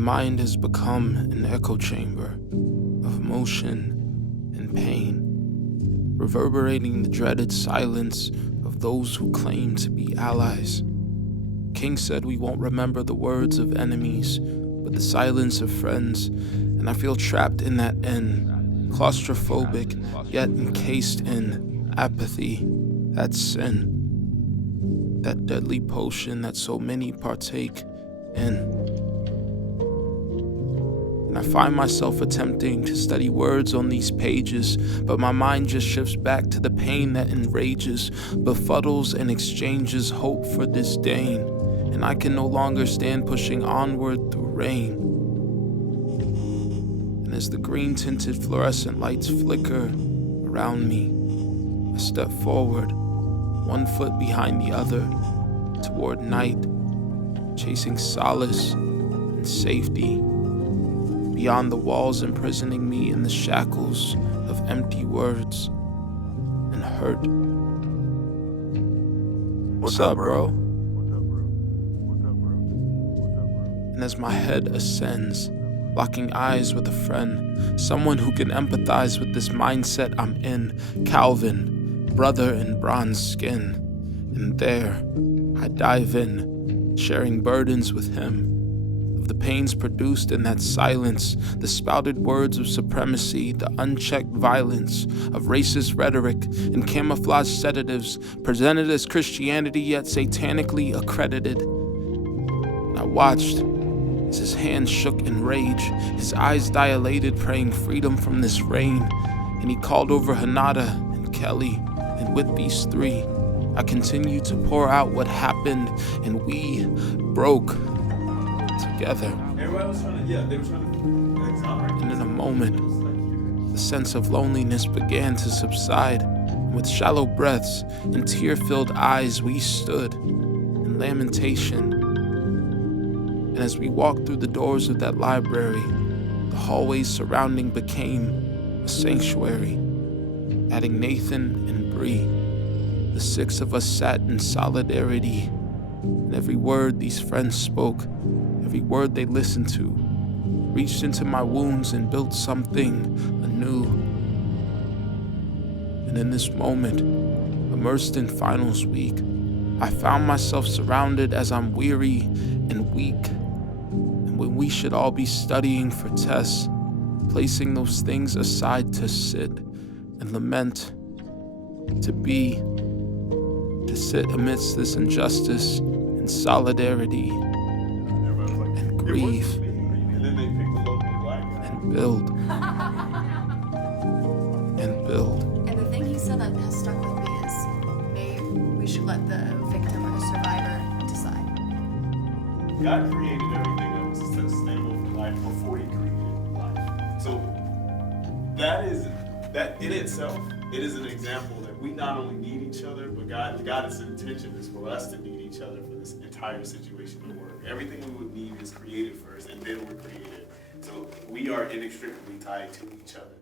mind has become an echo chamber of emotion and pain, reverberating the dreaded silence of those who claim to be allies. King said we won't remember the words of enemies, but the silence of friends, and I feel trapped in that end, claustrophobic, yet encased in apathy. That's sin, that deadly potion that so many partake in. And I find myself attempting to study words on these pages, but my mind just shifts back to the pain that enrages, befuddles, and exchanges hope for disdain. And I can no longer stand pushing onward through rain. And as the green-tinted fluorescent lights flicker around me, I step forward, one foot behind the other, toward night, chasing solace and safety, beyond the walls imprisoning me in the shackles of empty words and hurt. What's up, bro? And as my head ascends, locking eyes with a friend, someone who can empathize with this mindset I'm in, Kalvin, brother in bronze skin. And there, I dive in, sharing burdens with him, of the pains produced in that silence, the spouted words of supremacy, the unchecked violence of racist rhetoric and camouflaged sedatives presented as Christianity yet satanically accredited. And I watched as his hands shook in rage, his eyes dilated, praying freedom from this rain. And he called over Hanada and Kelli, and with these three, I continued to pour out what happened, and we broke together. Everybody was trying to, they were trying to exonerate. And in a moment, the sense of loneliness began to subside. And with shallow breaths and tear-filled eyes, we stood in lamentation. And as we walked through the doors of that library, the hallways surrounding became a sanctuary. Adding Nathan and Bree, the six of us sat in solidarity. And every word these friends spoke, every word they listened to, reached into my wounds and built something anew. And in this moment, immersed in finals week, I found myself surrounded as I'm weary and weak. And when we should all be studying for tests, placing those things aside to sit and lament, to sit amidst this injustice in solidarity and grieve and build and build. And the thing he said that has stuck with me is maybe we should let the victim or the survivor decide. God created everything that was sustainable for life before he created life. So that in itself, it is an example that we not only need each other, but God's intention is for us to need each other for this entire situation to work. Everything we would need is created first, and then we're created. So we are inextricably tied to each other.